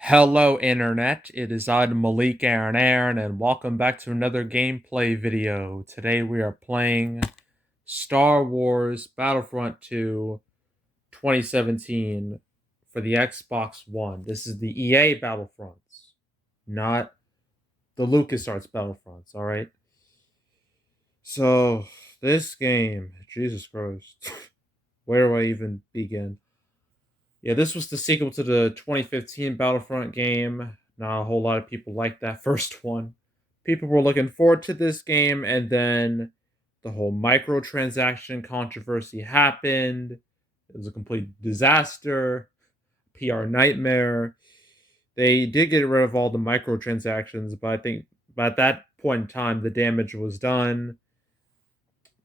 Hello, Internet. It is I, Malik Aaron, and welcome back to another gameplay video. Today we are playing Star Wars Battlefront 2 2017 for the Xbox One. This is the EA Battlefronts, not the LucasArts Battlefronts, alright? So, this game, Jesus Christ, where do I even begin? Yeah, this was the sequel to the 2015 Battlefront game. Not a whole lot of people liked that first one. People were looking forward to this game, and then the whole microtransaction controversy happened. It was a complete disaster, PR nightmare. They did get rid of all the microtransactions, but I think by that point in time, the damage was done.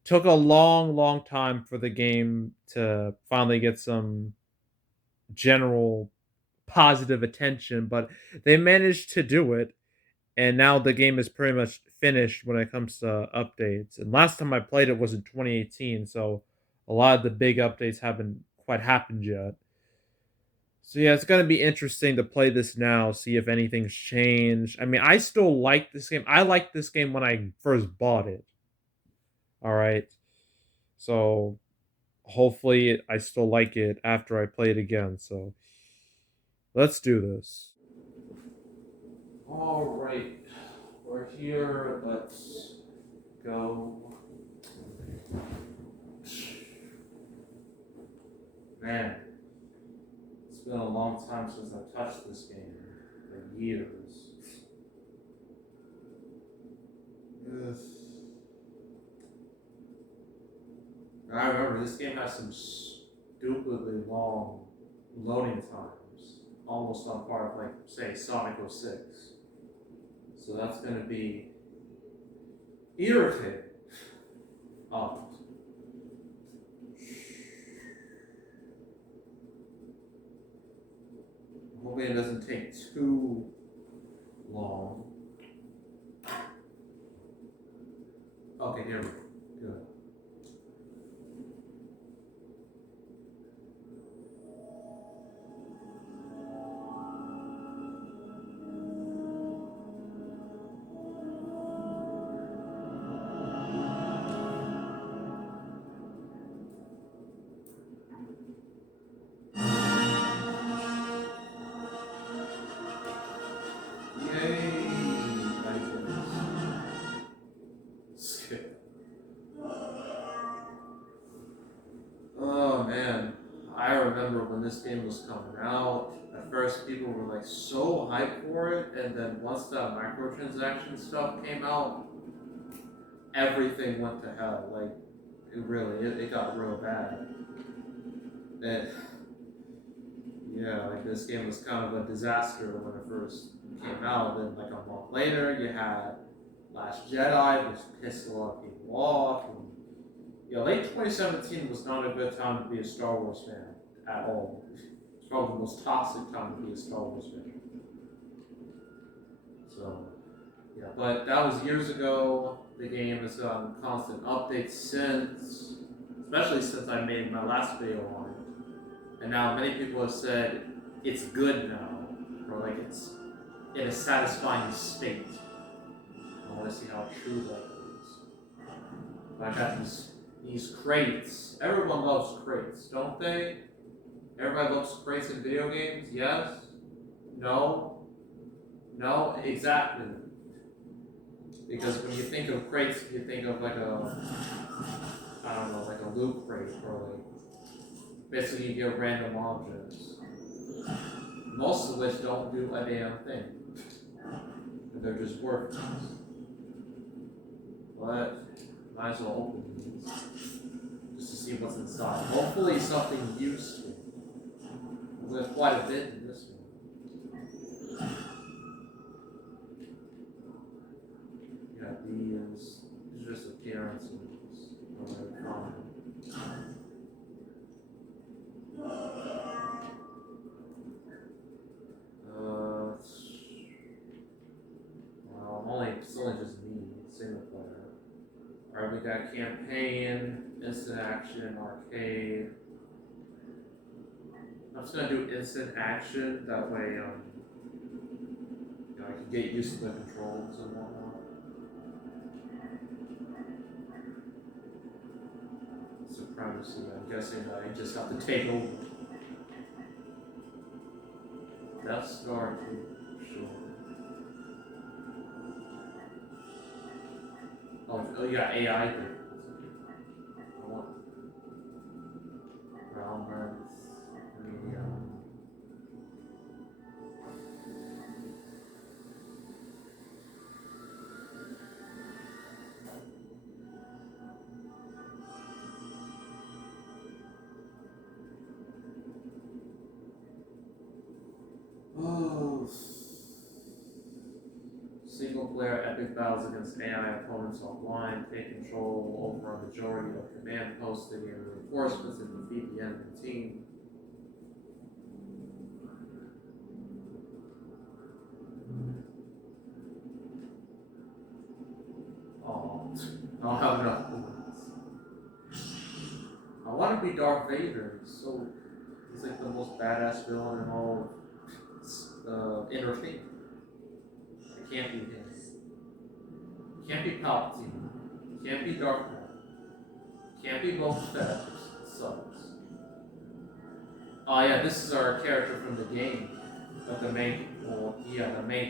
Took a long, long time for the game to finally get some general positive attention, but they managed to do it, and now the game is pretty much finished when it comes to updates. And last time I played it was in 2018, so a lot of the big updates haven't quite happened yet. So yeah, it's gonna be interesting to play this now, see if anything's changed. I mean, I still like this game. I liked this game when I first bought it. All right, so hopefully I still like it after I play it again. So let's do this. All right, we're here. Let's go. Man, it's been a long time since I touched this game. Like years. Ugh. I remember this game has some stupidly long loading times. Almost on par of, like, say, Sonic 06. So that's going to be irritating. Oh, hopefully it doesn't take too long. Okay, here we go. Good. Yay! I did this. Skip. Oh man, I remember when this game was coming out. At first, people were like so hyped for it, and then once the microtransaction stuff came out, everything went to hell. Like it got real bad. And yeah, like this game was kind of a disaster when it first came out. Then like a month later, you had Last Jedi, which pissed a lot of people off. And, yeah, late 2017 was not a good time to be a Star Wars fan at all. It's probably the most toxic time to be a Star Wars fan. So, yeah, but that was years ago. The game has gotten constant updates since, especially since I made my last video on it. And now many people have said it's good now, or like it's in a satisfying state. I want to see how true that is. I got these crates. Everyone loves crates, don't they? Everybody loves crates in video games. Yes? No? No? Exactly. Because when you think of crates, you think of like I don't know, like a loot crate, or like basically you get random objects. Most of which don't do a damn thing. They're just worthless. But might as well open these just to see what's inside. Hopefully something useful. We have quite a bit in this one. You got these. These are just appearances. Alright, common. Well, it's only just me, single player. Alright, we got campaign, instant action, arcade. I'm just gonna do instant action, that way, I can get used to the controls and whatnot. Supremacy, I'm guessing I just have to take over. Death Star too, sure. Oh, you got AI there. I want ground runs. Oh, single player epic battles against AI opponents offline, take control over a majority of command posts and reinforcements and defeat the enemy team. Oh, I don't have enough bullets. I want to be Darth Vader. He's like the most badass villain in all entertainment. I can't be him. Can't be Palpatine. Can't be Darth Maul. Can't be Boba Fett. It sucks. Oh yeah, this is our character from the game. But the main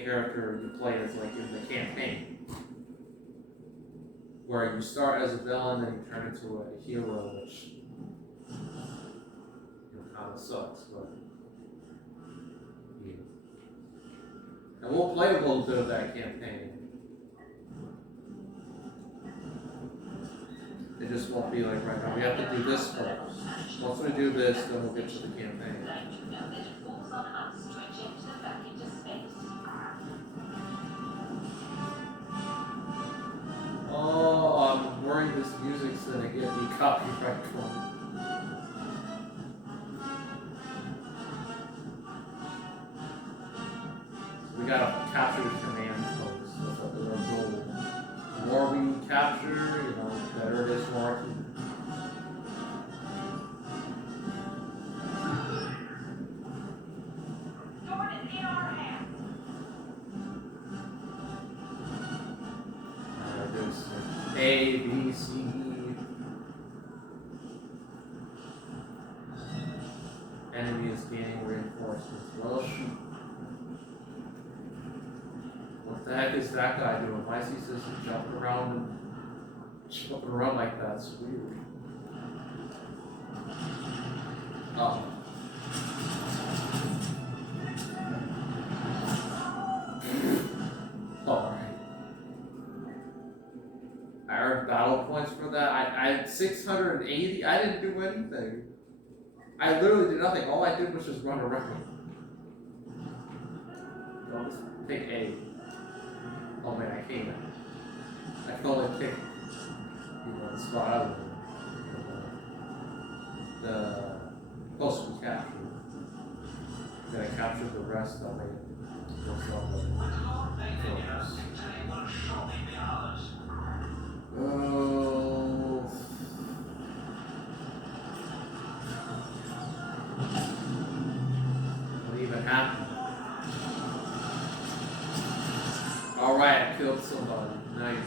character you play is like in the campaign. Where you start as a villain and you turn into a hero, which kind of sucks, but yeah. And we'll play a little bit of that campaign. It just won't be like right now. We have to do this first. Once we do this, then we'll get to the campaign. Oh, I'm worried this music's gonna get me copyright from. So we gotta capture the command post. That's our goal. The more we capture, better it is for our team. A, B, C. Enemy is gaining reinforcements. Well, shoot. What the heck is that guy doing? Why is he just jumping around like that? It's weird. Oh. Alright. I earned battle points for that. I had 680. I didn't do anything. I literally did nothing. All I did was just run around. I'll just pick A. Oh man, I can't. I can only pick the spot out of the post we captured. Then I captured the rest of it. Oh. What even happened? Alright, I killed somebody. Nice.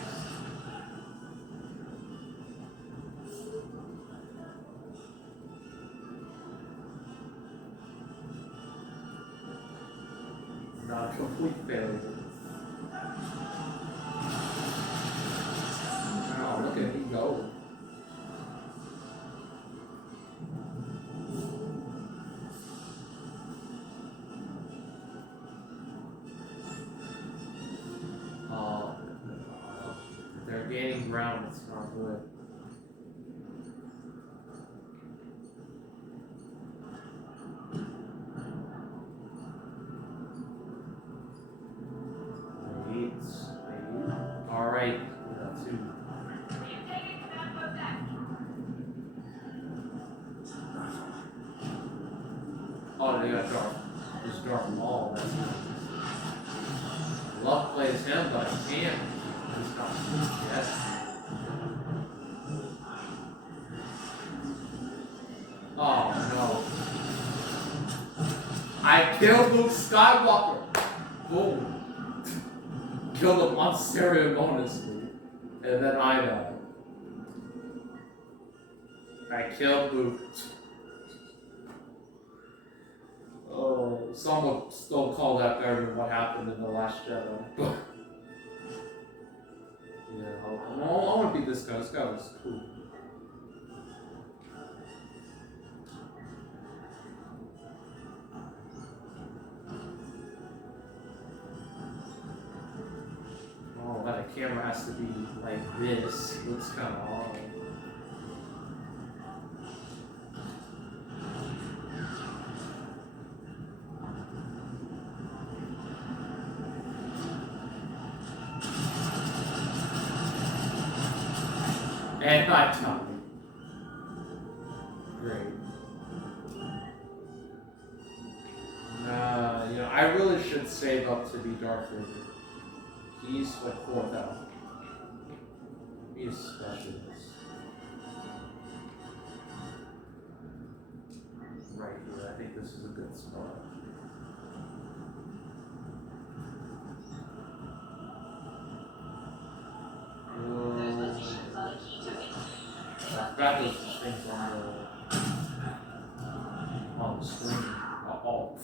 Not a complete failure. Oh, look at me go. They're gaining ground, it's not good. Alright, we got 2. Oh, they got Darth. There's Darth Maul. That's nice. Love plays him, but I can't. He's not yet. Oh no. I killed Luke Skywalker! Boom. killed him unceremoniously, and then I died. I killed Luke. Oh, some would still call that better than what happened in The Last Jedi. But yeah, I want to beat this guy. This guy was cool. Oh, but the camera has to be like this. It looks kind of odd. And nighttime. Great. I really should save up to be Darth Vader. He's like 4th out. He's specialist. Right here. I think this is a good spot. I forgot those things on the screen. Oh.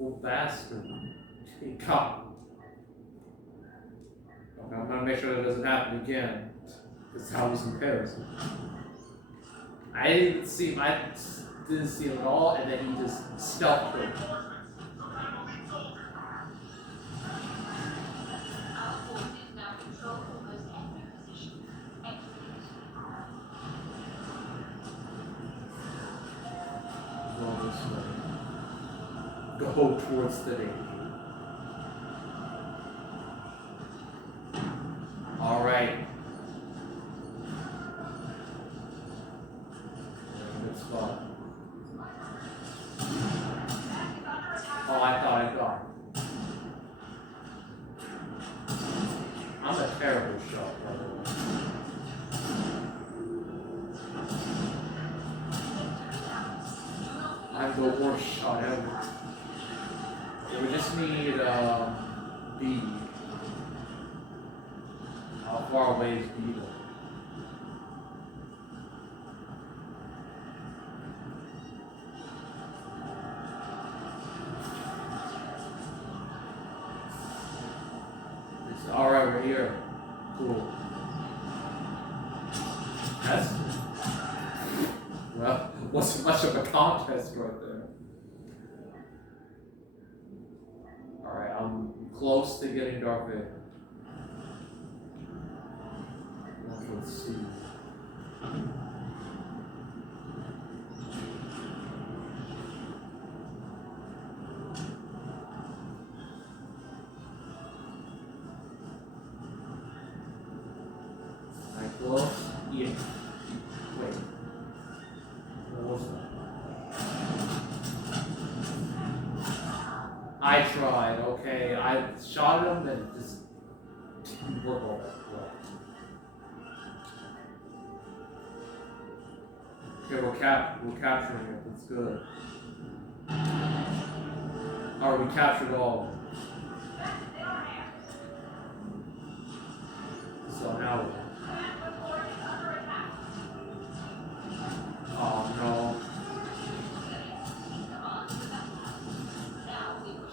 Oh, bastard. He caught. Okay, I'm gonna make sure that doesn't happen again. Because I was in Paris. I didn't see him at all, and then he just stealthed me. Go towards the danger. Alright. Good spot. Oh, I thought I got it. I'm a terrible shot, by the way. I'm the worst shot ever. We just need B. How far away is B? Alright, we're here. Cool. That's well, wasn't much of a contest right there. I'm close to getting Darth Vader. Let's see. I close? Yeah. Wait. What was that? I tried, okay. I shot him and just didn't work all that well. Okay, we're capturing it. That's good. Alright, we captured all. So now what? Oh no.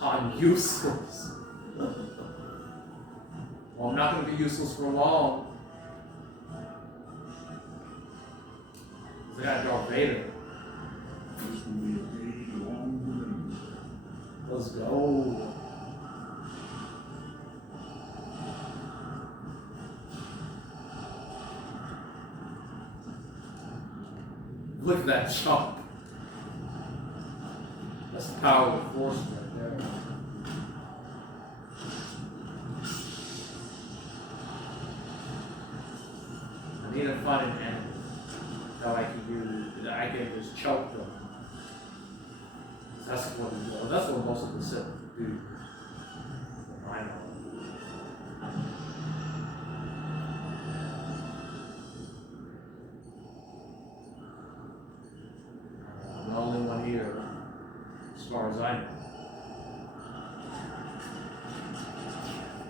I'm useless. Well, I'm not going to be useless for long. I got Darth Vader. Let's go. Look at that chop. That's the power of the Force right there. I need to find an enemy that I can use. That I can just choke them. That's what most of the Sith do. I know. I'm the only one here, as far as I know.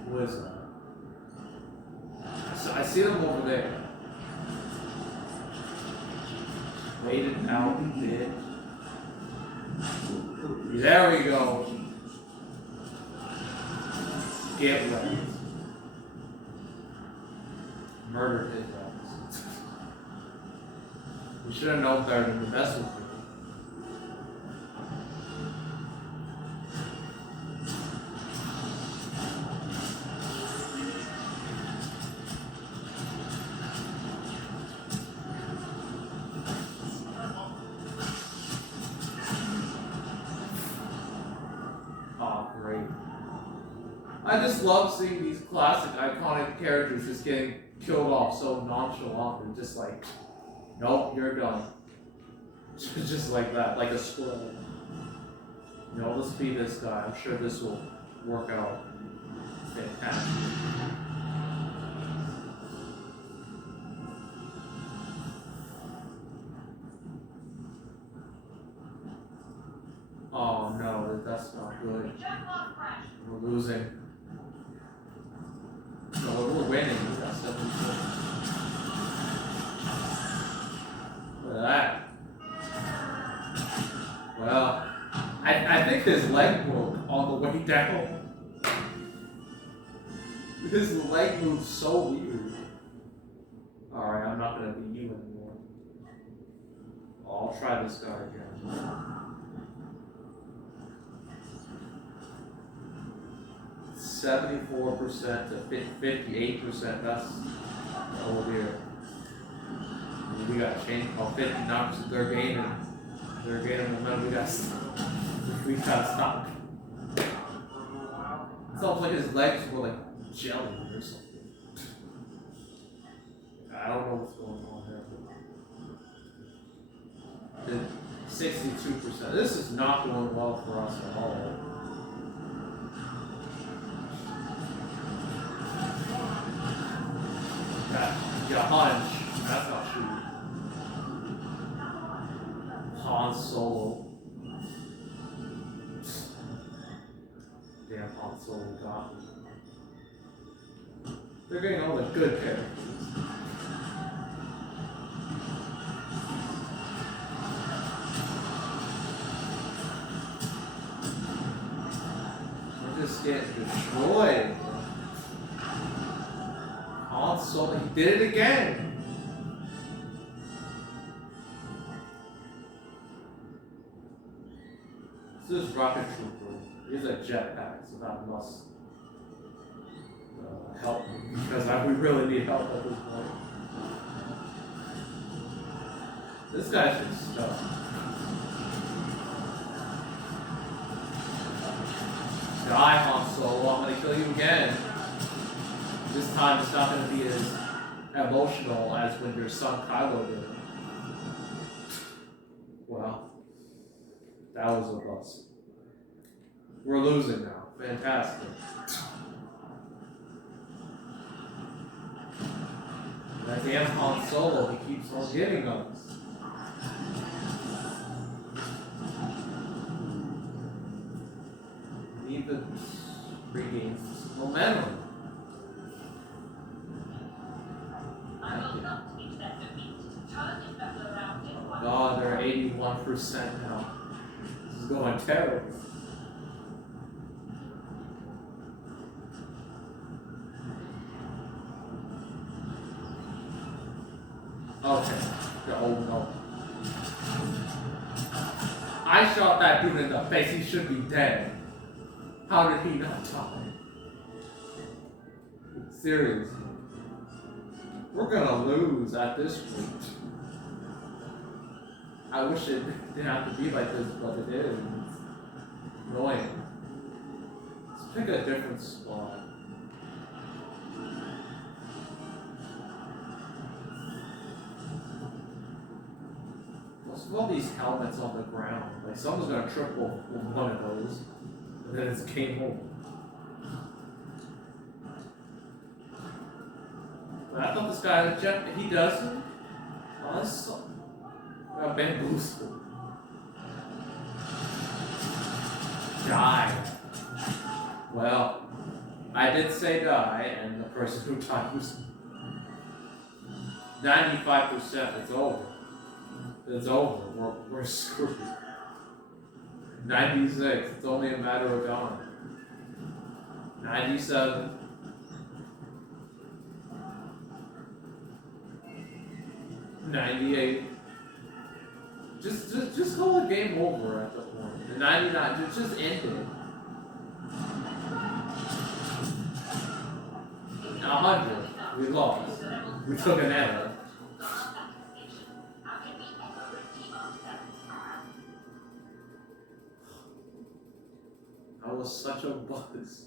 Who is that? I see them over there. Waited out a bit. There we go. Get wrecked. Murdered his ass. We should have known better than to mess with him. I just love seeing these classic, iconic characters just getting killed off so nonchalantly, just like, nope, you're done. Just like that, like a squirrel. You know, let's be this guy. I'm sure this will work out fantastic. Oh no, that's not good. We're losing. No, we're winning. That's definitely good. Look at that. Well, I think his leg broke on the way down. His leg moves so weird. Alright, I'm not gonna be you anymore. Oh, I'll try this guy again. 74% to 58%. That's over here. We got to change. Oh, 59%. They're gaining. They're gaining momentum. We got to stop. It's almost like his legs were like jelly or something. I don't know what's going on there. 62%. This is not going well for us at all. Get a hunch. That's not shooting. Han Solo. Damn, Han Solo got me. They're getting all the good characters. We're just getting destroyed. So he did it again. This is Rocket Trooper. He's a jetpack, so that must help me because we really need help at this point. This guy should stop. Die, Han Solo. I'm gonna kill you again. This time it's not going to be as emotional as when your son Kylo did. Well, that was a bust. We're losing now. Fantastic. That damn Han Solo, he keeps on hitting us. Need to regain momentum. God, they're 81% now. This is going terrible. Okay. Oh no. I shot that dude in the face. He should be dead. How did he not die? Seriously. We're gonna lose at this point. I wish it didn't have to be like this, but it is. It's annoying. Let's pick a different spot. Let's put all these helmets on the ground. Like someone's gonna trip over one of those, and then it's game over. But I thought this guy had a jet. He doesn't. Oh, that's so. Bamboozled. Die. Well, I did say die, and the person who died was 95%. It's over. It's over. We're screwed. 96. It's only a matter of time. 97. 98. Just call the game over at the point. The 99. Just end it. 100. We lost. We took an L. That was such a buzz.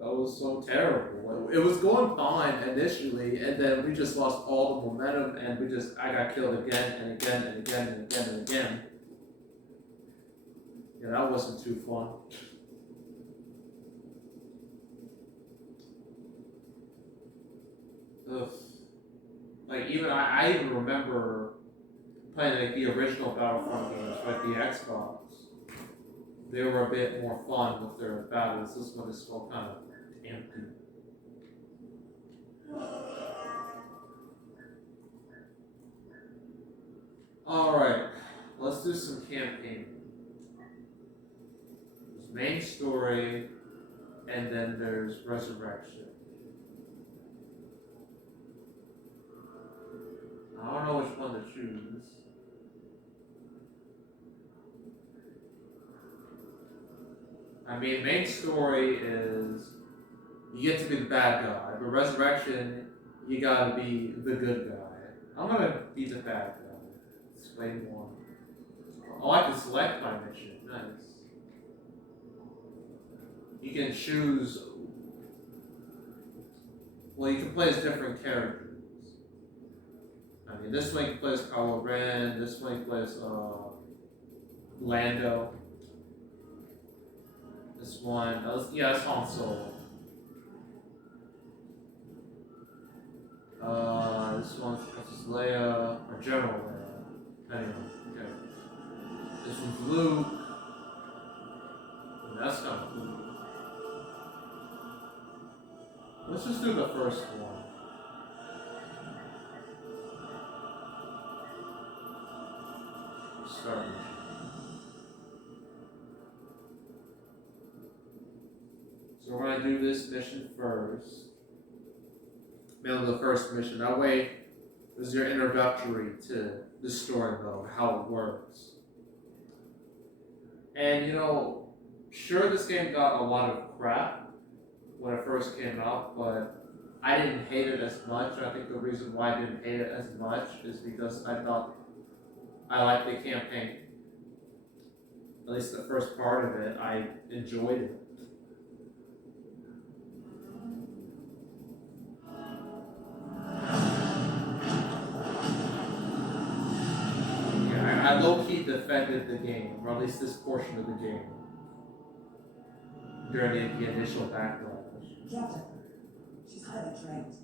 That was so terrible. It was going fine initially, and then we just lost all the momentum, and I got killed again and again and again and again and again. Yeah, that wasn't too fun. Ugh. Like I even remember playing like the original Battlefront games, like the Xbox. They were a bit more fun with their battles. This one is still kind of empty. Alright, let's do some campaign. There's main story, and then there's resurrection. I don't know which one to choose. I mean, main story is you get to be the bad guy, but resurrection, you gotta be the good guy. I'm gonna be the bad guy. Explain more. Oh, I can select my mission. Nice. You can choose. Well, you can play as different characters. I mean, this one you play as Kylo Ren. This one you play as Lando. This one, yeah, it's Han Solo. This one's Princess Leia, or General Leia. Anyway, okay. This one's Luke. And that's kind of cool. Let's just do the first one. Start mission. So we're gonna do this mission first. Mail the first mission. That way, this is your introductory to the story mode, how it works. And you know, sure, this game got a lot of crap when it first came out, but I didn't hate it as much. I think the reason why I didn't hate it as much is because I thought I liked the campaign. At least the first part of it, I enjoyed it. I low-key defended the game, or at least this portion of the game, during the initial backlash. Captain, she's highly trained.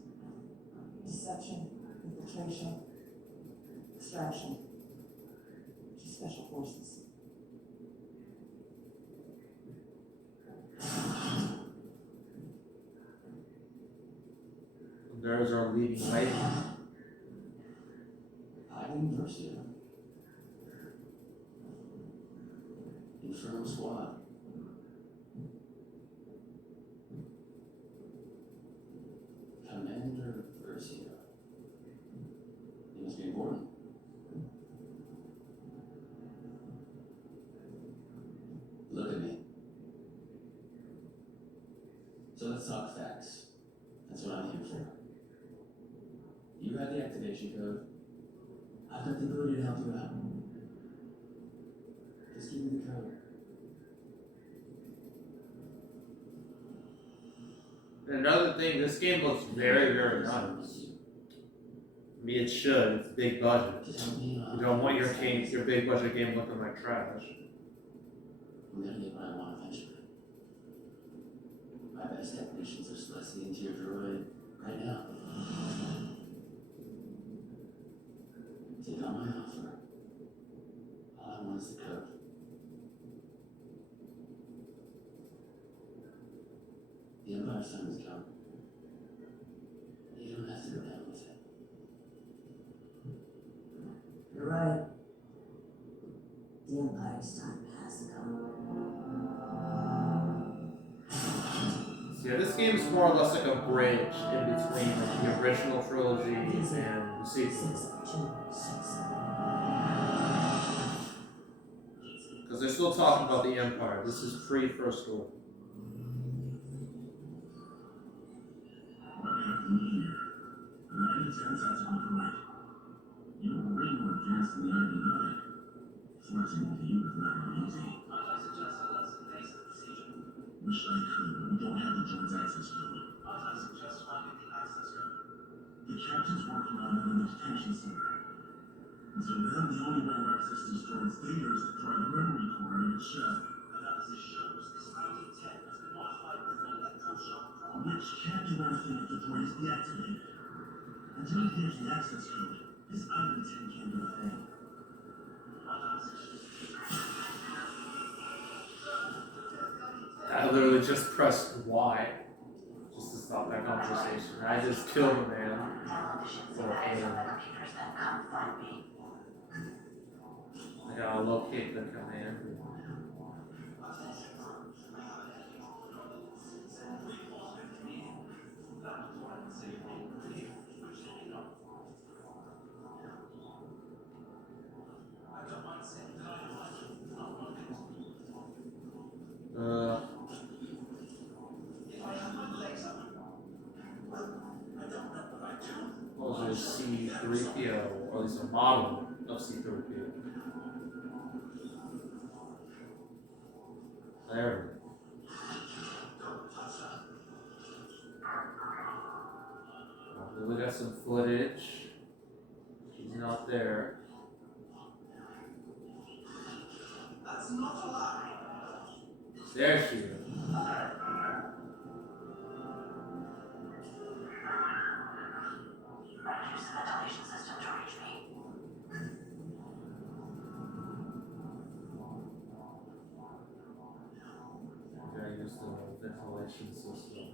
Deception, infiltration, extraction. She's special forces. There's our leading lady. Hiding Mercia. Infernal Squad. Commander Mercia. You must be important. Look at me. So let's talk facts. That's what I'm here for. You have the activation code. I've got the ability to help you out. Just give me the code. Another thing, this game looks very, very nice. I mean, it should. It's big budget. You don't want your big budget game looking like trash. I'm gonna get what I want eventually. My best technicians are slicing into your droid right now. Take on my offer. All I want is the code. The Empire's time has come. You don't have to go down with it. You're right. The Empire's time has come. So yeah, this game is more or less like a bridge in between like the original trilogy and the sequel. 626. Because they're still talking about the Empire. This is pre-First Order. What happened here? The 90 tactical droid. You were way more advanced than the ID-9. Flexing with you is not gonna be easy. I suggest I let some face the procedure. Wish I could, but we don't have the droid's access code. I suggest finding the access code. The captain's working on it in the detention center. Until then, the only way to access this droid's data is to pry the memory core out of its shell. Analysis shows this ID-10 has been modified with an electroshock probe. Which can't do anything if the droid is deactivated. Until it hears the access code, this ID-10 can't do a thing. I literally just pressed Y just to stop that conversation. I just killed a man. I gotta locate the command. What was it? C3PO, or at least a model of C3PO. There we go. We got some footage. She's not there. That's not a lie. There she is. Gotta use the ventilation system.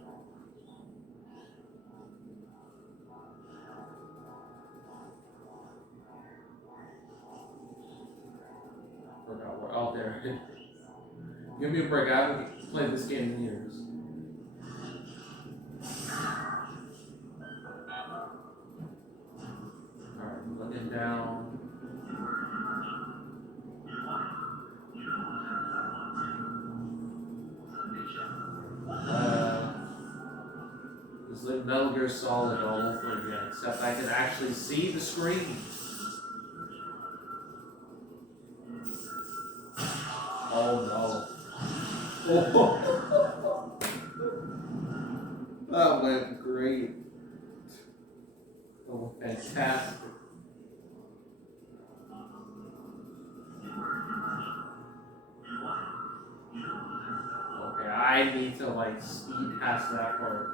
Forgot where. Oh, there. Give me a break. I haven't played this game in years. Alright, looking down. It's like Metal Gear Solid all over again, except I can actually see the screen. Oh no. Oh. That went great. Oh, fantastic. Okay, I need to like speed past that part.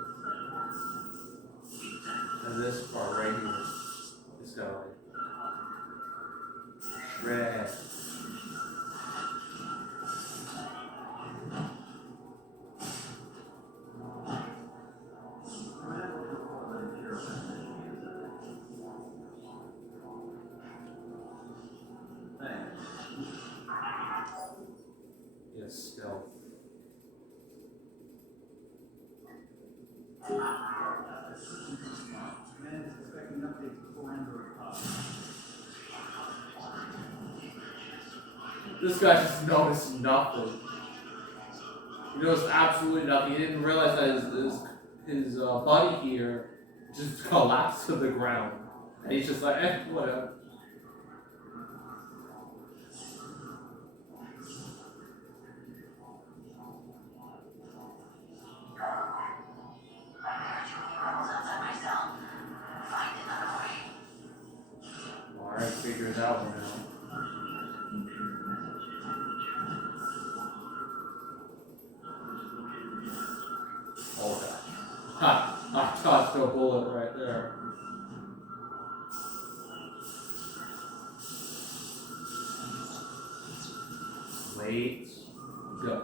And this part right here. It's gotta like shred. Yes, stealth. Command is expecting updates before Android pops. This guy just noticed nothing. He noticed absolutely nothing. He didn't realize that his buddy here just collapsed to the ground. And he's just like, whatever. Alright, figure it out now. Oh god. Ha! I touched a bullet right there. Wait. Go.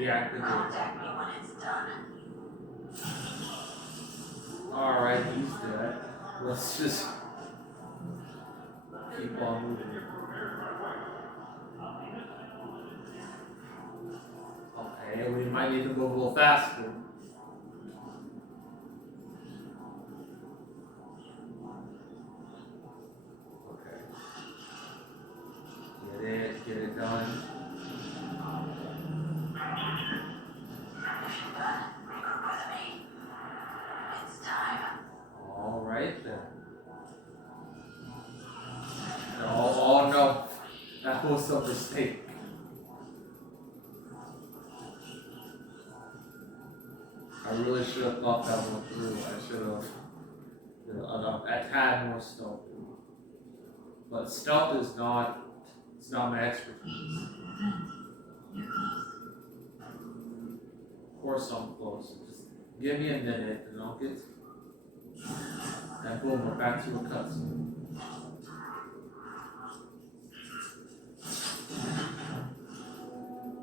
deactivate. Contact me when it's done. Alright, he's dead. Let's just keep on moving. Okay, we might need to move a little faster. Okay. Get it done. Mission done. Regroup with me. It's time. Alright then. Oh no. That was a mistake. I really should have thought that one through. I should have a tad more stealth. But stealth is not, it's not my expertise. Of course I'm close. Just give me a minute and I'll get, and boom, we're back to a cutscene.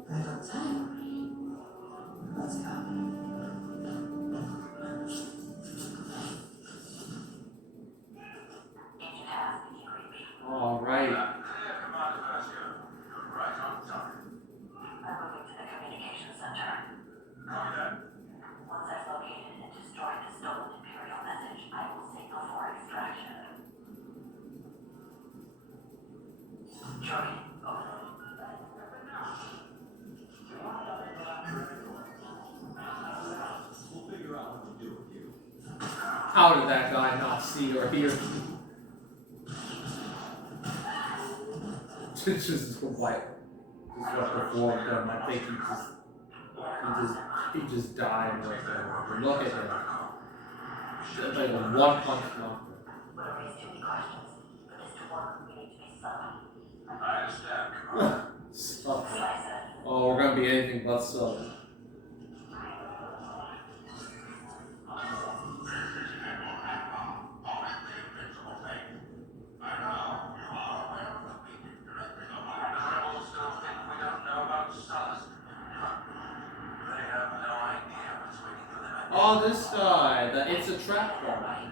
Right on time. Let's go. All right. Commander Vasco. You're right on time. I'm moving to the communications center. Copy that. Once I've located and destroyed the stolen Imperial message, I will signal for extraction. Jory, over. We'll figure out what to do with you. How did that guy not see or hear me? It's just white. Just what the floor done. I think he just died right there. Look at him. It's like a one punch knockdown. Would have raised too many questions. For this to work, we need to be subtle. I understand, Commander. Stop. Decisive. Oh, we're gonna be anything but southern. Oh, this guy. It's a trap guy.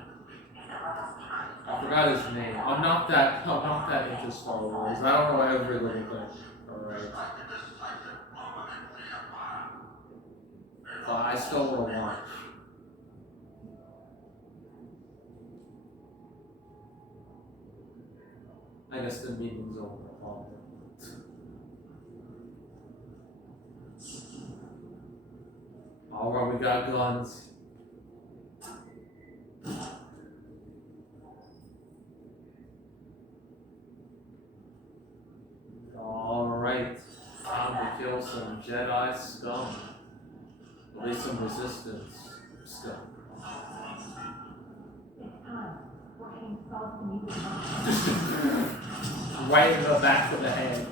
I forgot his name. I'm not that into Star Wars. I don't know every little thing. Alright. But I still want to watch. I guess the meeting's over. Alright, we got guns. Alright, time to kill some Jedi scum. At least some resistance scum. Right in the back of the head.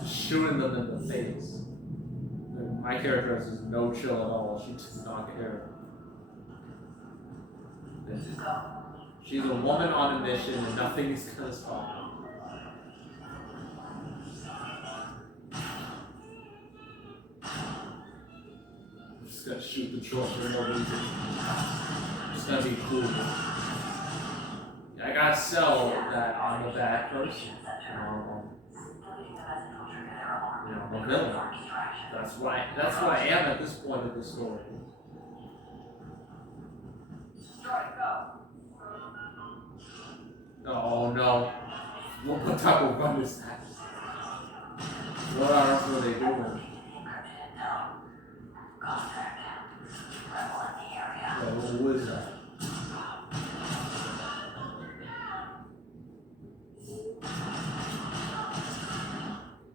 Just shooting them in the face. My character has no chill at all. She does not care. She's a woman on a mission and nothing is gonna stop her. I'm just gonna shoot the troll for no reason. It's gonna be cool. I gotta sell that I'm a bad person. You know, I'm a villain. That's what I am at this point of the story. Oh no. What type of gun is that? What on earth were they doing? Who is that?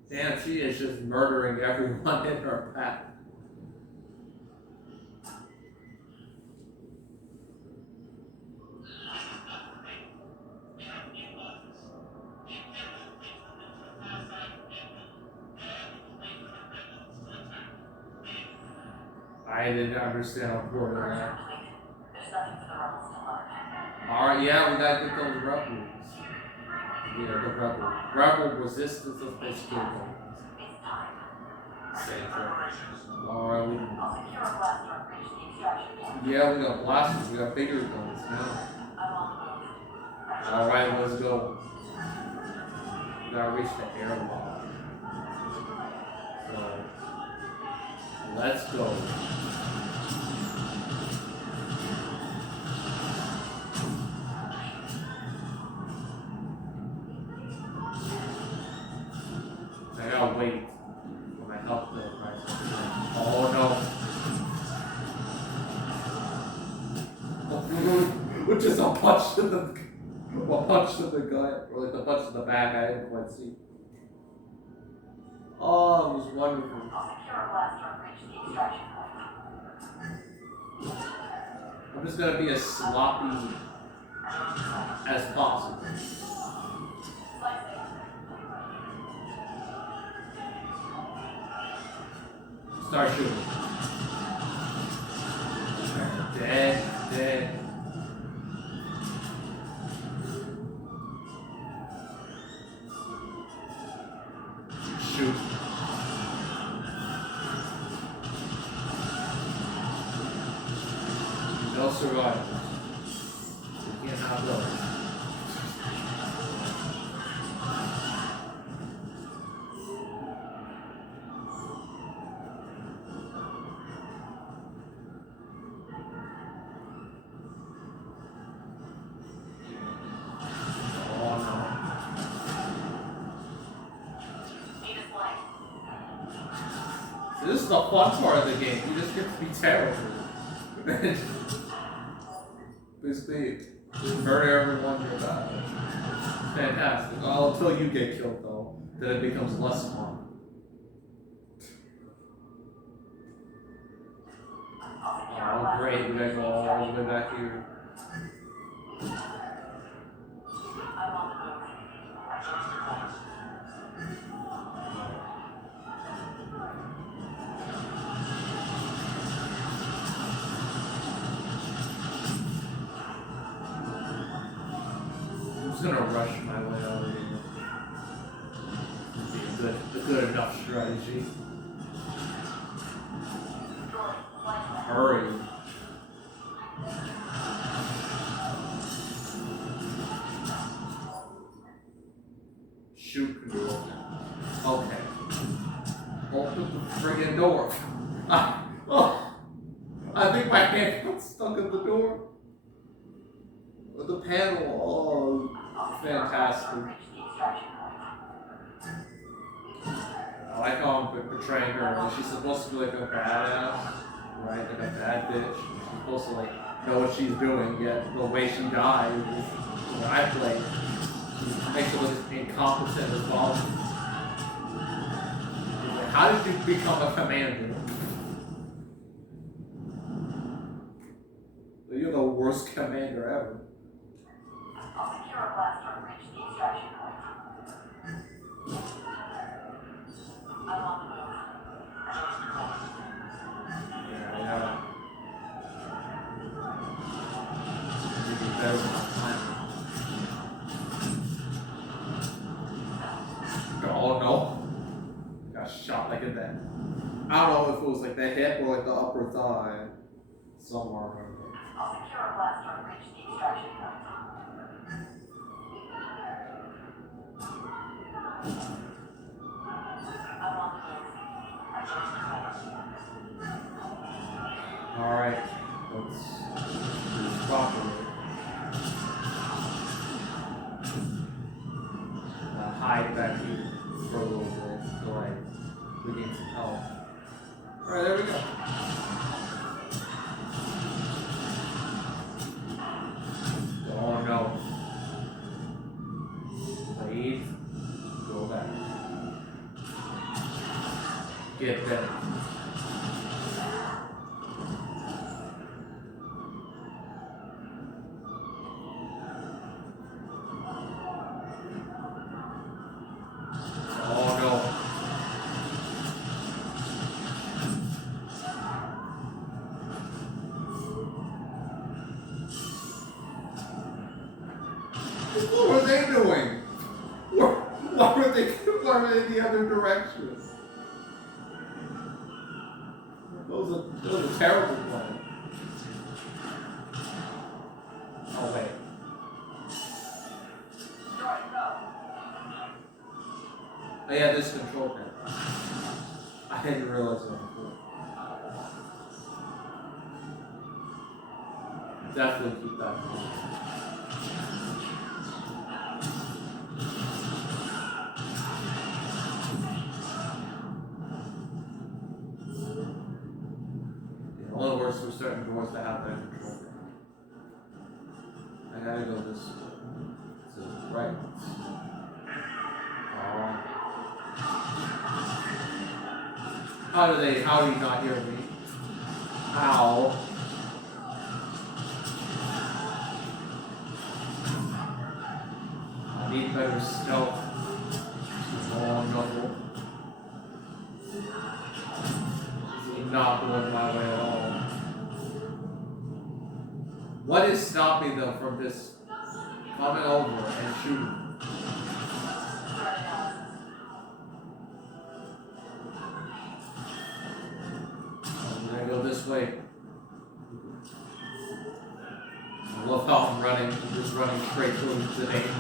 Damn, she is just murdering everyone in her path. I didn't understand how important that. There's nothing for the rebels to learn. Alright, yeah, we gotta get those rebels. Yeah, the rebel resistance of this kingdom. It's time. Alright, I'll secure a blaster and reach the extraction point. yeah, we got blasters, we got bigger guns now. I'm on the move. Alright, let's go. We gotta reach the airlock. So, let's go. I gotta wait for my health to rise. Oh no. Which is a punch to the gut, or like the punch to the back. I didn't quite see. Oh, it was wonderful. I'll secure a blaster and reach the extraction point. I'm just gonna be as sloppy as possible. Start shooting. Dead. Shoot. No survivors. We can't have those. This is the fun part of the game. You just get to be terrible. Basically, murder everyone you're about. Fantastic. Well, until you get killed, though, then it becomes less fun. Oh, great. We gotta go all the way back here. I'm on the move. I'm just gonna rush my way over here. Be a good enough strategy. Hurry. Shoot control. Okay. Open the friggin' door. I think my hand got stuck at the door. With the panel. Oh, fantastic. I like how I'm portraying her. She's supposed to be like a badass, right? Like a bad bitch. She's supposed to like know what she's doing, yet the way she dies is what I play. She makes her look as incompetent as possible. Like, how did you become a commander? You're the worst commander ever. I'll secure a blaster and reach the extraction point. I'm on the move. Yeah. Maybe better than my plan. Oh no. Got shot like in that. I don't know if it was like the hip or like the upper thigh. Somewhere. I'll secure a blaster and reach the extraction point. I'm on the move. Alright. Let's do this properly. Hide back here for a little bit until we get some help. Alright, there we go. Oh no. Please. Go back. Get better. Oh no. What were they doing? Why were they in the other direction? was a terrible plan. Oh wait. Oh yeah, this control pad. I didn't realize that before. Definitely keep that in mind. It only works for certain doors that have that control pad. I gotta go this way. To the right. Oh. How do you not hear me? Ow. I need better stealth. Oh no. This is not going my way at all. What is stopping them from just coming over and shooting? I'm gonna go this way. I love how I'm running. I'm just running straight towards the name.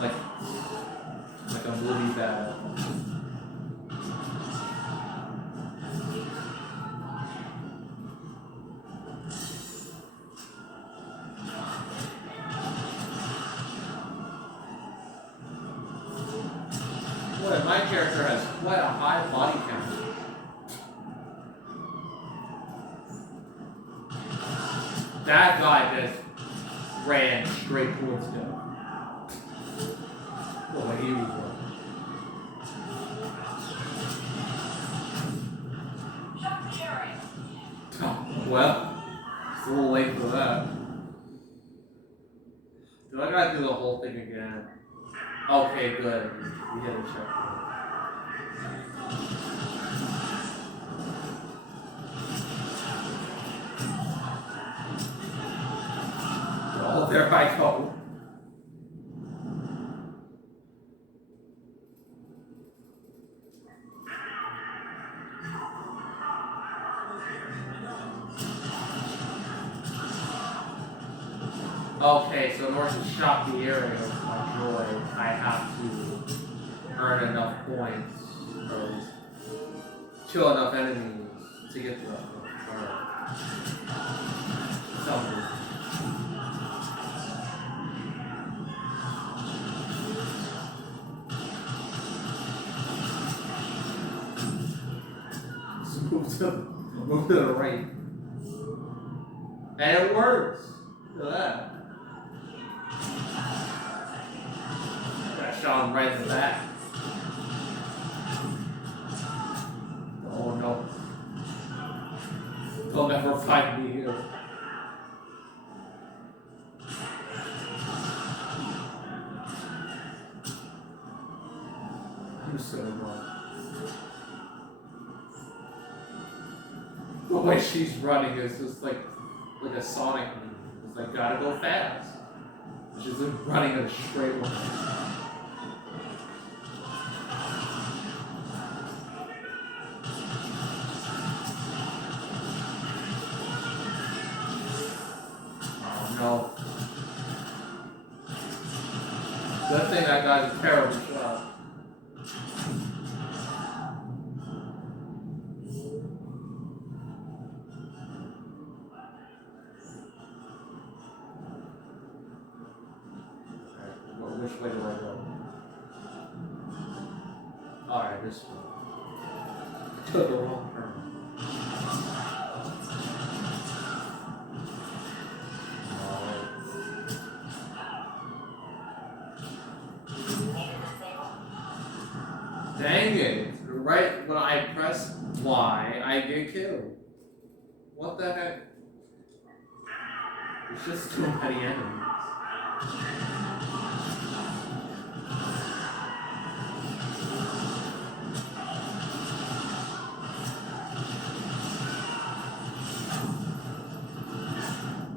Like a movie battle. Boy, my character has quite a high body count. That guy just ran straight towards him. Boy, he was running. Oh, well, it's a little late for that. Do I gotta do the whole thing again? Okay, good. We hit a checkpoint. Oh, there I go. Okay, so in order to shop the area with my droid, I have to earn enough points, or at least kill enough enemies to get to that point. Alright. Something. Move to the right. And it works! Look at that. I shot him right in the back. Oh no. They'll never find me here. I'm just gonna run. The way she's running is just like a Sonic movie. It's like, gotta go fast. She's like running in a straight line. Oh no. Good thing I got a terrible shot. Which way do I go? Alright, this way. I took the wrong turn. Dang it! Right when I press Y, I get killed. What the heck? It's just too many enemies.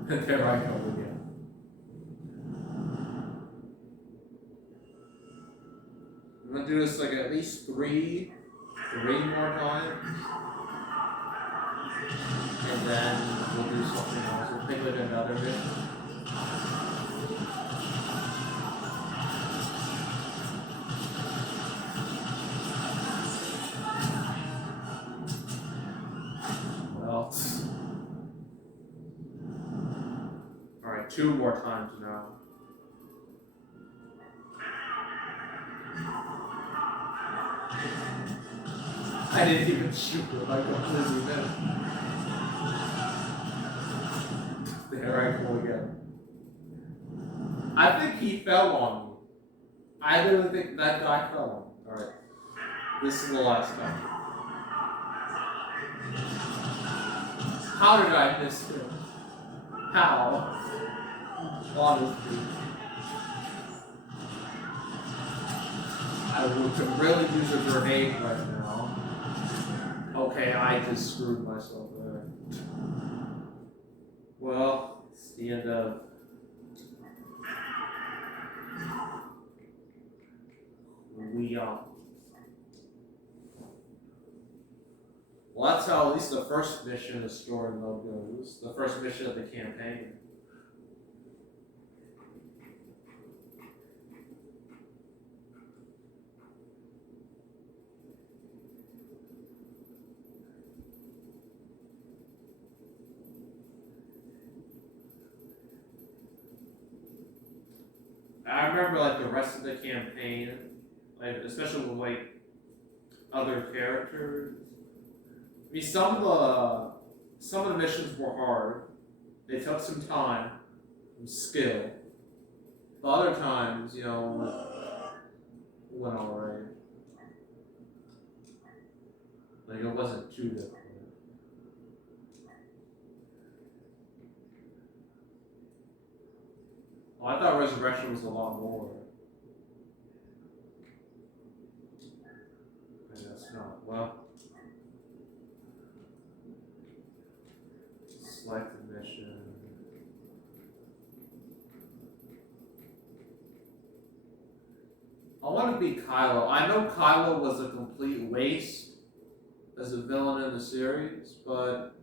There I go again. I'm gonna do this like at least 3 3 more times, and then we'll do something else. We'll pick like another mission. Well, alright, 2 more times now. I didn't even shoot him, I completely missed. There I go again. I think he fell on me. I really think that guy fell on me. Alright. This is the last time. How did I miss him? How? Honestly. I could really use a grenade right now. Okay, I just screwed myself there. Well, it's the end of Well, that's how at least the first mission of story mode goes. The first mission of the campaign. I remember like the rest of the campaign, like especially with like other characters. I mean, some of the missions were hard. They took some time, some skill. But other times, you know, went alright. Like it wasn't too difficult. Well, I thought Resurrection was a lot more. I guess not. Well, select the mission. I want to be Kylo. I know Kylo was a complete waste as a villain in the series, but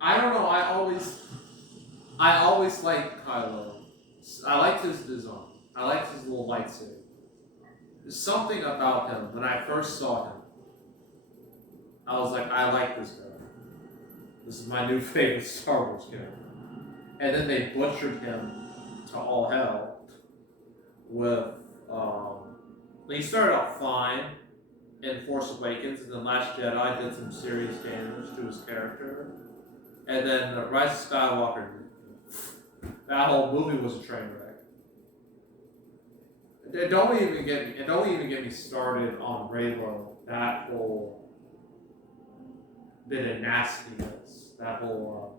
I don't know. I always liked Kylo. I liked his design. I liked his little lightsaber. There's something about him. When I first saw him, I was like, I like this guy. This is my new favorite Star Wars character. And then they butchered him to all hell with, he started out fine in Force Awakens, and then Last Jedi did some serious damage to his character. And then Rise of Skywalker, that whole movie was a train wreck. Don't even get me started on Reylo. That whole bit of nastiness, that whole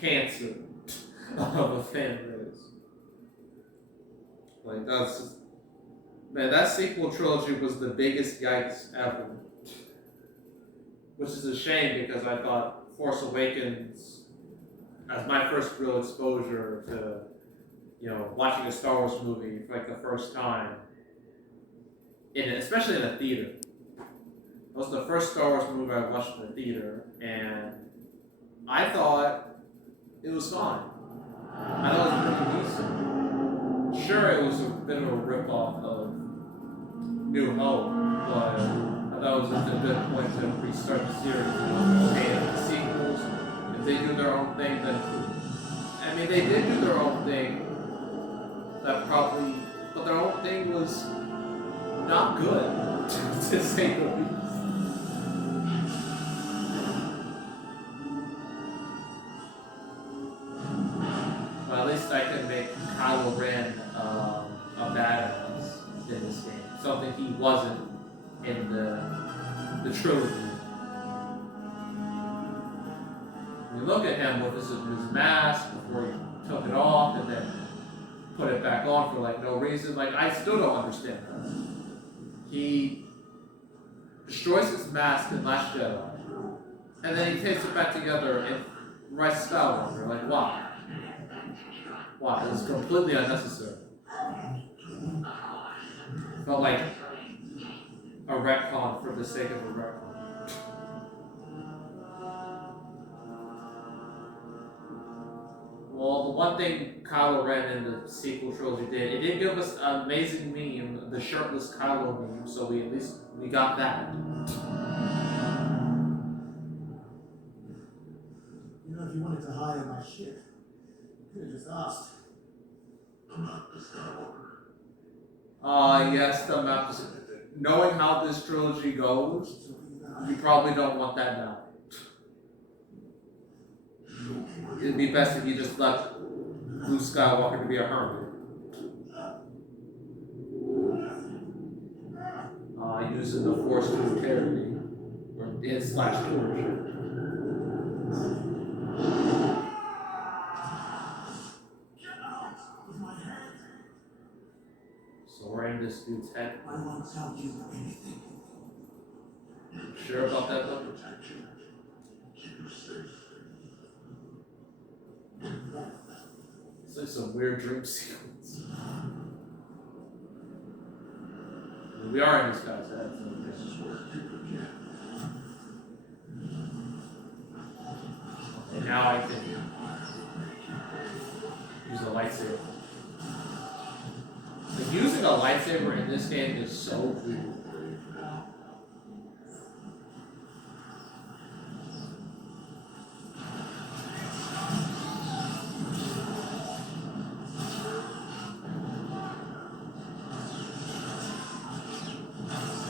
cancer of a fan base. Like that sequel trilogy was the biggest yikes ever. Which is a shame because I thought Force Awakens, as my first real exposure to, you know, watching a Star Wars movie for like the first time, especially in a theater. It was the first Star Wars movie I watched in the theater, and I thought it was fine. I thought it was pretty decent. Sure, it was a bit of a ripoff of New Hope, but I thought it was just a good point to restart the series. You know, okay, the sequels, if they do their own thing, then I mean, they did do their own thing. But their own thing was not good, to say the least. Well, at least I can make Kylo Ren a badass in this game. Something he wasn't in the trilogy. You look at him with his mask before he took it off and then put it back on for like no reason. Like, I still don't understand that. He destroys his mask in Last Jedi, and then he takes it back together in Rise of Skywalker. Like, why? Why? It was completely unnecessary. Felt like a retcon for the sake of a retcon. Well, the one thing Kylo Ren in the sequel trilogy did, it did give us an amazing meme, the shirtless Kylo meme, so we at least we got that. You know, if you wanted to hire my ship, you could have just asked. I'm not the Skywalker. Yes, the map is... Knowing how this trilogy goes, you probably don't want that now. It'd be best if you just left Luke Skywalker to be a hermit. Using the Force to carry, or slash torture. So we're in this dude's head. I won't tell you anything. Sure about that, though? Keep you safe. It's like some weird dream sequence. We are in this guy's head. So This is where people get. and now I can use a lightsaber. Like, using a lightsaber in this game is so cool.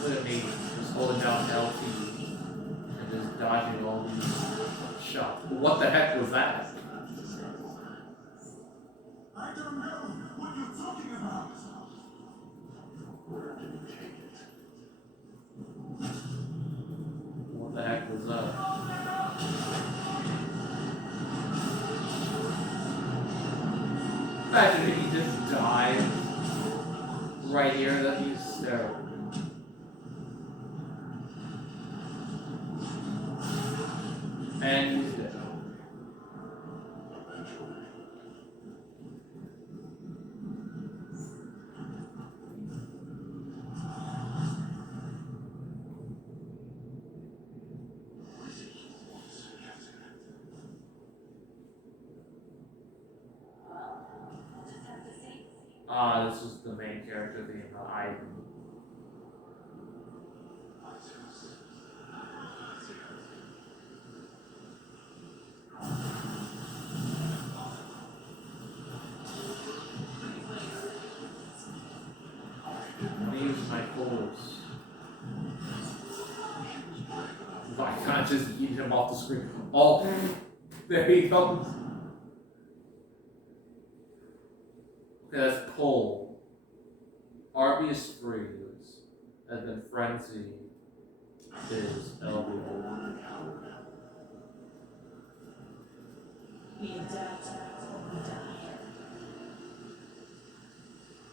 Look at me, just holding down LT and just dodging all these shots. What the heck was that? I don't know what you're talking about. Where did you take it? What the heck was that? Imagine if he just died right here, that'd be hysterical. And he's dead. This was the main character, the Ivan. I'm gonna use my force. I can't just eat him off the screen. Oh, there he comes. Okay, that's Cole. Arby's freeze, and then Frenzy is elbow.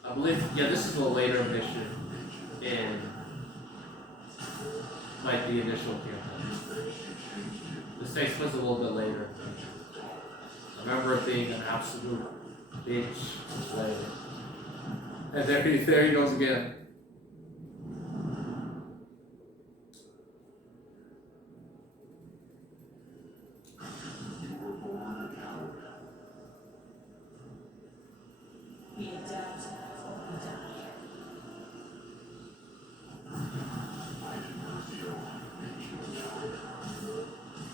I believe, yeah, this is a later mission in, like, the initial campaign. This takes place a little bit later. I remember it being an absolute bitch later. And there he goes again.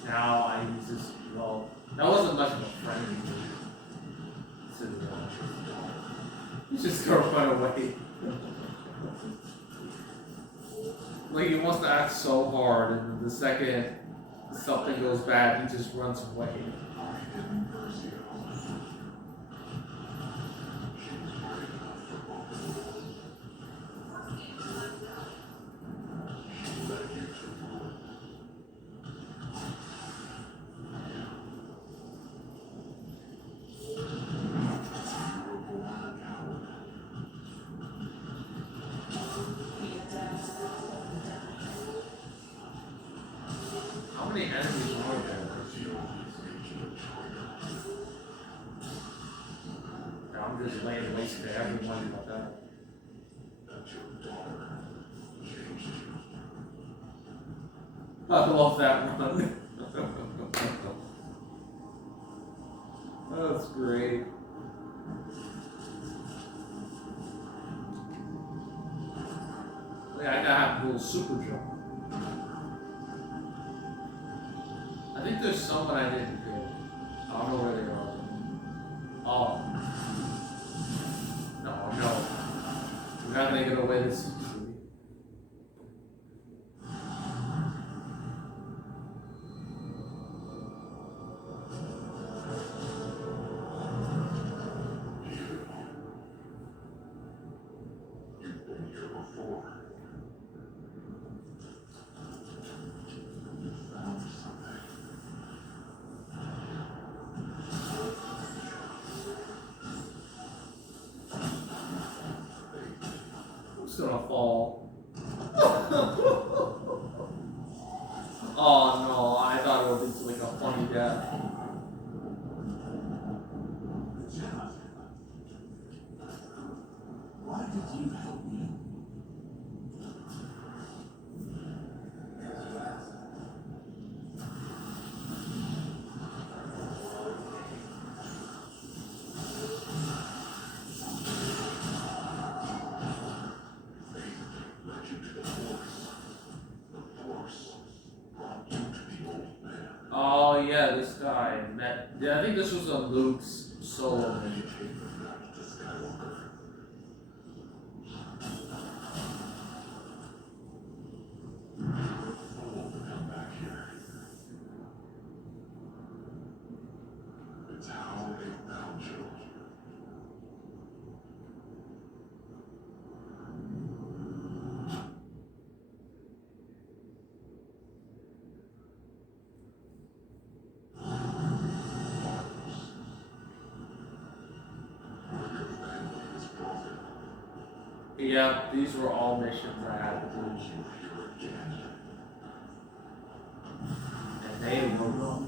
Now I use this, well, that wasn't much of a friendly to just go run away. Like, he wants to act so hard, and the second something goes bad, he just runs away. How many enemies are there? I'm just laying waste to everyone about that. That your daughter changed you. I love that one. That's great. Yeah, I gotta have a little super jump. I think there's someone I didn't kill. I don't know where they are. Oh. No, no. We're not gonna get away this easily. You've been here before. You found something. Who's gonna fall? Oh no, I thought it would be like a funny death. Jeff, why did you help me? Oh yeah, this guy met. Yeah, I think this was a Luke's solo mission. It's how they found you. Yeah, these were all missions I had to do. And they were wrong.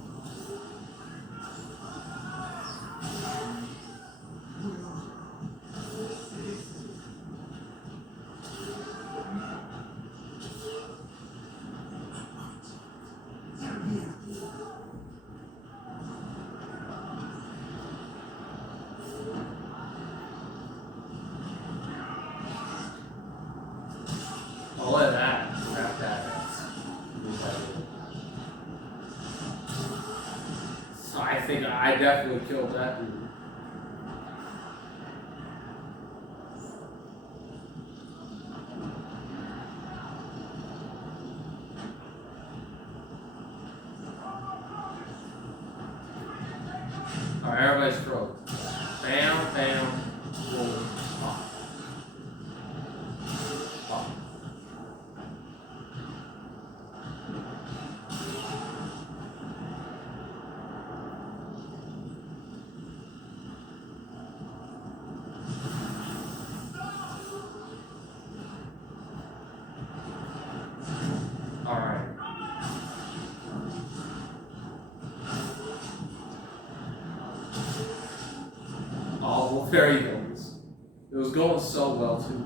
Oh, look at that. Crap that ass. So I think I definitely killed that dude. Alright, everybody's throw. Bam, bam, roll, pop. Pop. Alright. Oh, well, there he goes. It was going so well, too.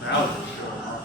That was a short one.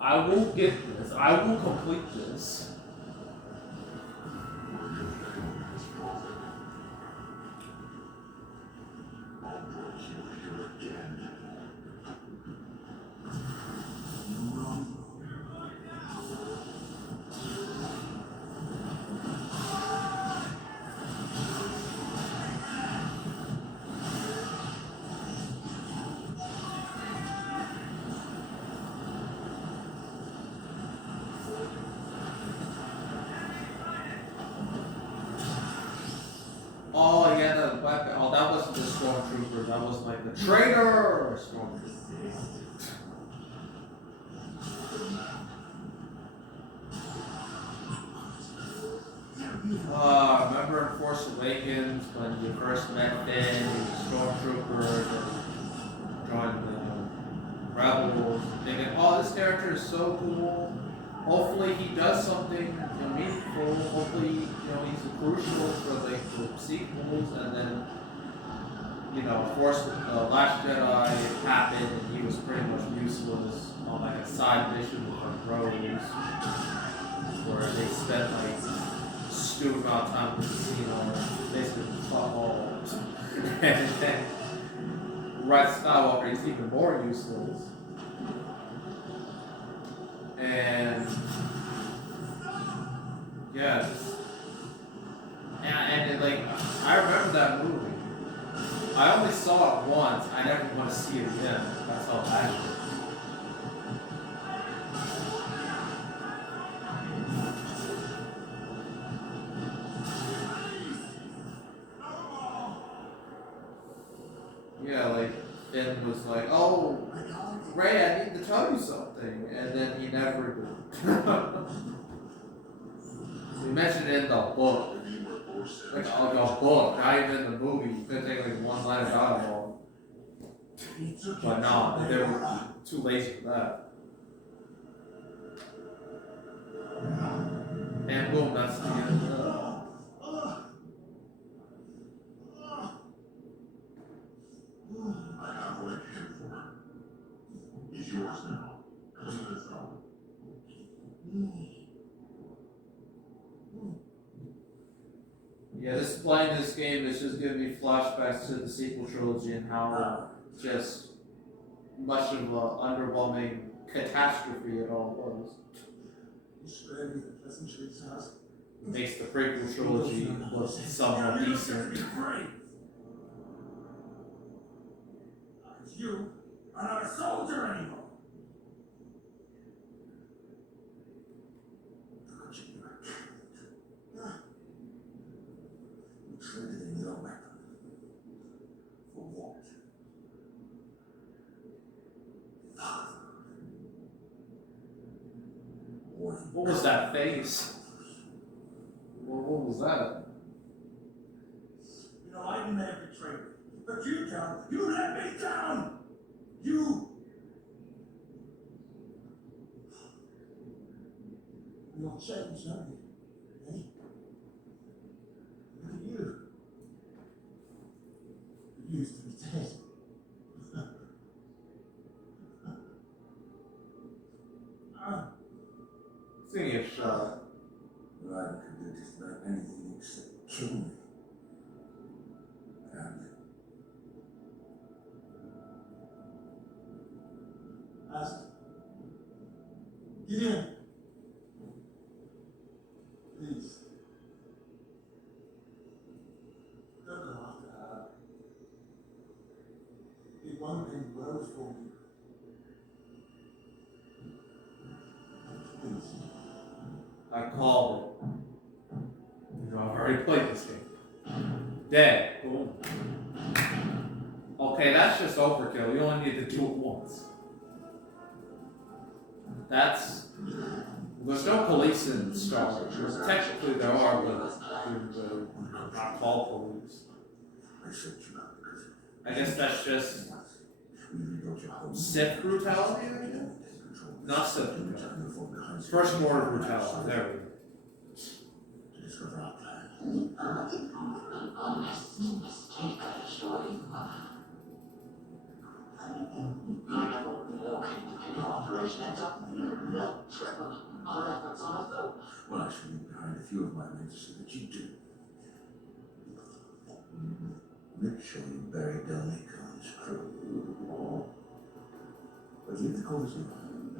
I will get this. I will complete this. Oh yeah, the weapon. Oh, that wasn't the stormtrooper. That was like the traitor stormtrooper. Remember in Force Awakens when you first met Finn, he was a stormtrooper, and joined the rebels, thinking, "Oh, this character is so cool. Hopefully, he does something meaningful. Hopefully, he's crucial for the sequels." And then, Force Last Jedi happened, and he was pretty much useless on like a side mission with the Rose, where they spent like stupid amount of time with the casino, basically fuck all. And then Rise of Skywalker is even more useless. And yeah, like I remember that movie. I only saw it once. I never want to see it again. That's how bad it is. Yeah, like Finn was like, "Oh, Ray, I need to tell you something," and then he never did. He mentioned it in the book, like a book, not even in the movie. You could take like one line of dialogue, but no, they were too lazy for that. And boom, that's the end. I have what I came for. He's yours now. Come to the throne. Yeah, playing this game is just giving me flashbacks to the sequel trilogy and how just much of an underwhelming catastrophe it all was. You spared me the pleasantries, house. Makes the prequel trilogy look somewhat decent. You are not a soldier anymore. Look at you, you are killed. You traded in your weapon. For what? Father. What was that face? What was that? You know, I may have betrayed you, but you, John, you let me down! You! You'll change, aren't you? Hey? Look at you. You used to be dead. Sing a shot. Well, I could do just about anything except kill me. Ask. Get in. Please. Don't go after her. It won't end well for you. Please. I called it. I've already played this game. Dead. Boom. Okay, that's just overkill. You only need to do it once. There's no police in Star Wars. Technically there are, but they're not called police. I guess that's just Sith brutality, I guess? Not Sith brutality. First Order brutality. There we go. operation ends up, no, Trevor. Our efforts are fulfilled. Well, I should leave behind a few of my men to see that you do. Mitchell buried Delnico and his crew. But leave the cause alone.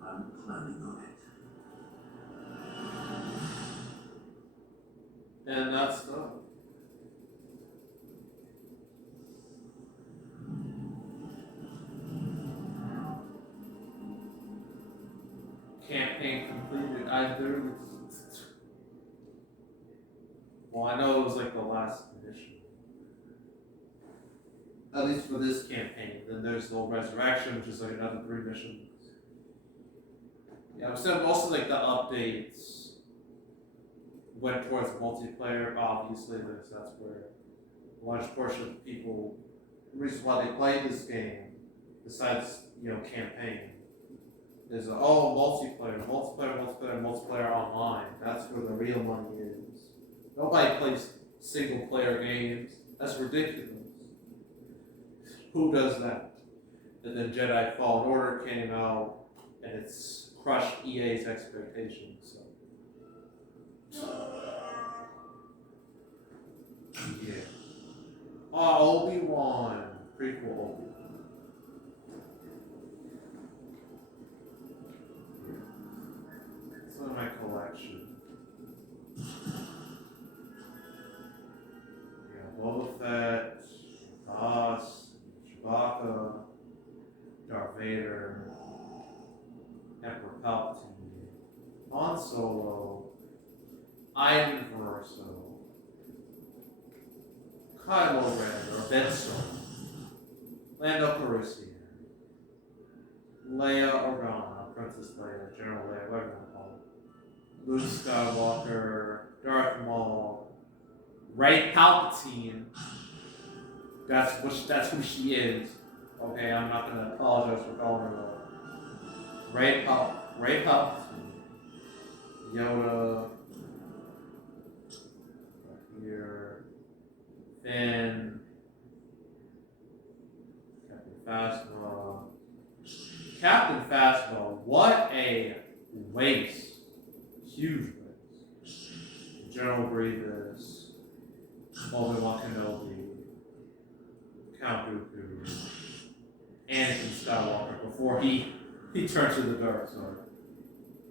I'm planning on it. And that's the campaign completed. Well, I know it was like the last mission. At least for this campaign. Then there's the Resurrection, which is like another 3 missions. Yeah, I said most of like the updates went towards multiplayer. Obviously, that's where a large portion of people, the reason why they play this game, besides campaign, is multiplayer online. That's where the real money is. Nobody plays single player games. That's ridiculous. Who does that? And then Jedi Fallen Order came out, and it's crushed EA's expectations. So. Yeah. Obi-Wan. Prequel Obi-Wan. It's in my collection. Yeah, Boba Fett, Haas, Chewbacca, Darth Vader, Emperor Palpatine, Han Solo, Iden Verso, Kylo Ren, or Ben Solo, Lando Calrissian, Leia Organa, Princess Leia, General Leia, whatever you want to call it, Luke Skywalker, Darth Maul, Rey Palpatine. That's who she is. Okay, I'm not gonna apologize for calling her that. Rey Palpatine, Yoda, here, Finn, Captain Phasma, what a waste. Huge waste. General Grievous, Obi-Wan Kenobi, Count Dooku, Anakin Skywalker before he turned to the dark side.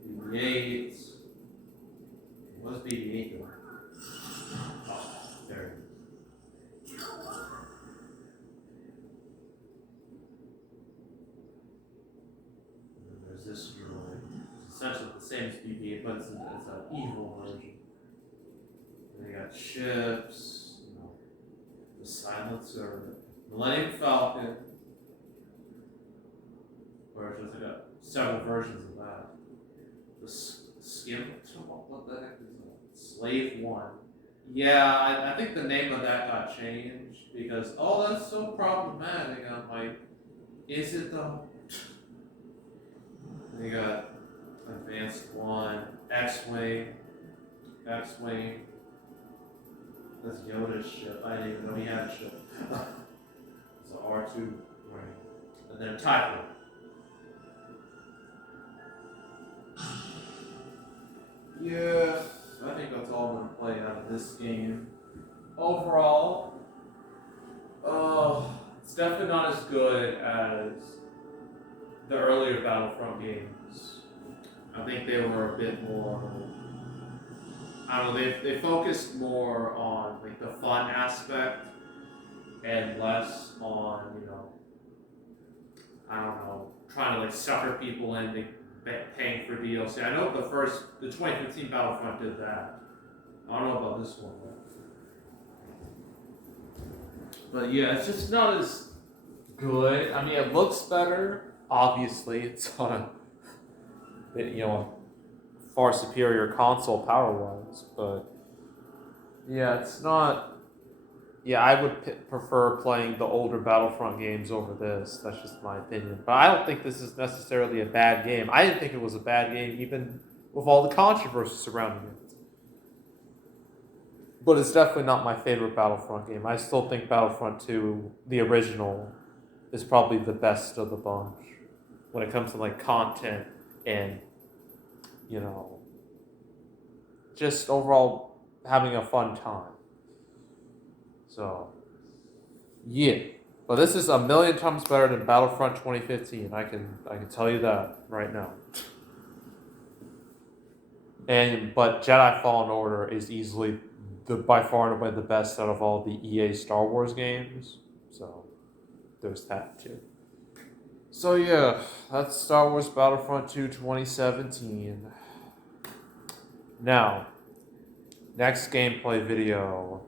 BB-8. What's BB-8 doing? Oh, there it is. And there's this droid. It's essentially the same as BB-8, but it's an evil version. And they got ships, the Silencer, Millennium Falcon. Versions. I got several versions of that. The Skim. What the heck is that? Slave 1. Yeah, I think the name of that got changed because, that's so problematic. I'm like, is it though? You got Advanced 1, X-Wing. That's Yoda's ship. I didn't even know he had a ship. It's an R2 ring. And then Typhoon. Yeah, I think that's all I'm going to play out of this game. Overall, it's definitely not as good as the earlier Battlefront games. I think they were a bit more, I don't know, they focused more on like the fun aspect and less on, trying to like sucker people into paying for DLC. I know the 2015 Battlefront did that. I don't know about this one though. But yeah, it's just not as good. I mean, it looks better. Obviously, it's on a far superior console power-wise. But yeah, it's not. Yeah, I would prefer playing the older Battlefront games over this. That's just my opinion. But I don't think this is necessarily a bad game. I didn't think it was a bad game, even with all the controversy surrounding it. But it's definitely not my favorite Battlefront game. I still think Battlefront 2, the original, is probably the best of the bunch when it comes to like content and, you know, just overall having a fun time. So, yeah. But this is a million times better than Battlefront 2015. I can tell you that right now. But Jedi Fallen Order is easily by far and away the best out of all the EA Star Wars games. So there's that too. So yeah, that's Star Wars Battlefront 2 2017. Now, next gameplay video.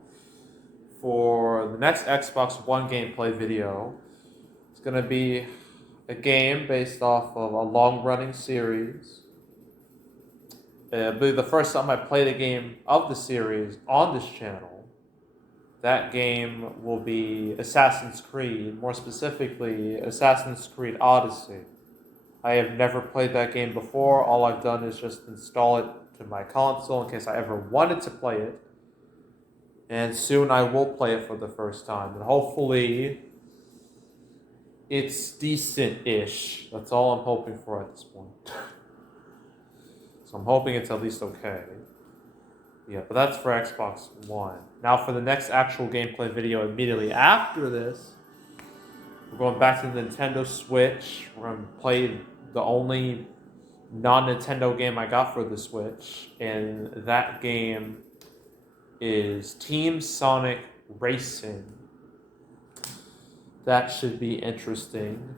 For the next Xbox One gameplay video, it's going to be a game based off of a long-running series. I believe the first time I played a game of the series on this channel, that game will be Assassin's Creed, more specifically Assassin's Creed Odyssey. I have never played that game before. All I've done is just install it to my console in case I ever wanted to play it. And soon I will play it for the first time. And hopefully it's decent-ish. That's all I'm hoping for at this point. So I'm hoping it's at least okay. Yeah, but that's for Xbox One. Now for the next actual gameplay video immediately after this, we're going back to the Nintendo Switch. We're going to play the only non-Nintendo game I got for the Switch. And that game is Team Sonic Racing. That should be interesting.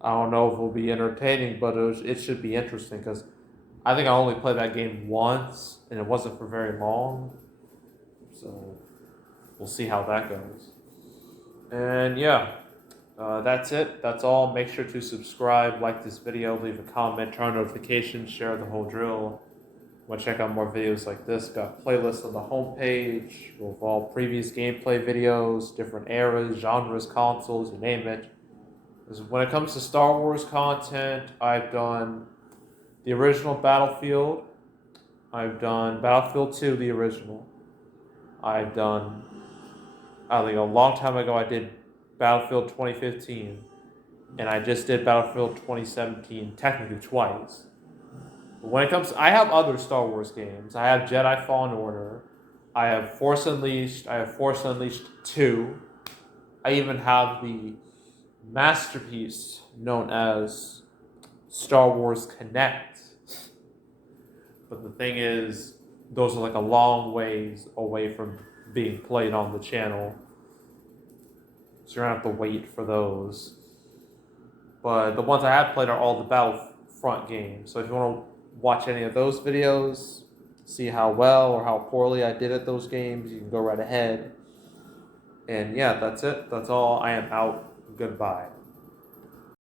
I don't know if it will be entertaining, but it should be interesting because I think I only played that game once and it wasn't for very long. So we'll see how that goes. And yeah, that's it. That's all. Make sure to subscribe, like this video, leave a comment, turn on notifications, share the whole drill. Want to check out more videos like this, got playlists on the homepage with all previous gameplay videos, different eras, genres, consoles, you name it. When it comes to Star Wars content, I've done the original Battlefield. I've done Battlefield 2, the original. I've done, I think a long time ago I did Battlefield 2015. And I just did Battlefield 2017 technically twice. When it comes, I have other Star Wars games. I have Jedi Fallen Order. I have Force Unleashed. I have Force Unleashed 2. I even have the masterpiece known as Star Wars Connect. But the thing is, those are like a long ways away from being played on the channel. So you're going to have to wait for those. But the ones I have played are all the Battlefront games. So if you want to watch any of those videos, see how well or how poorly I did at those games, you can go right ahead. And yeah, that's it. That's all. I am out. Goodbye.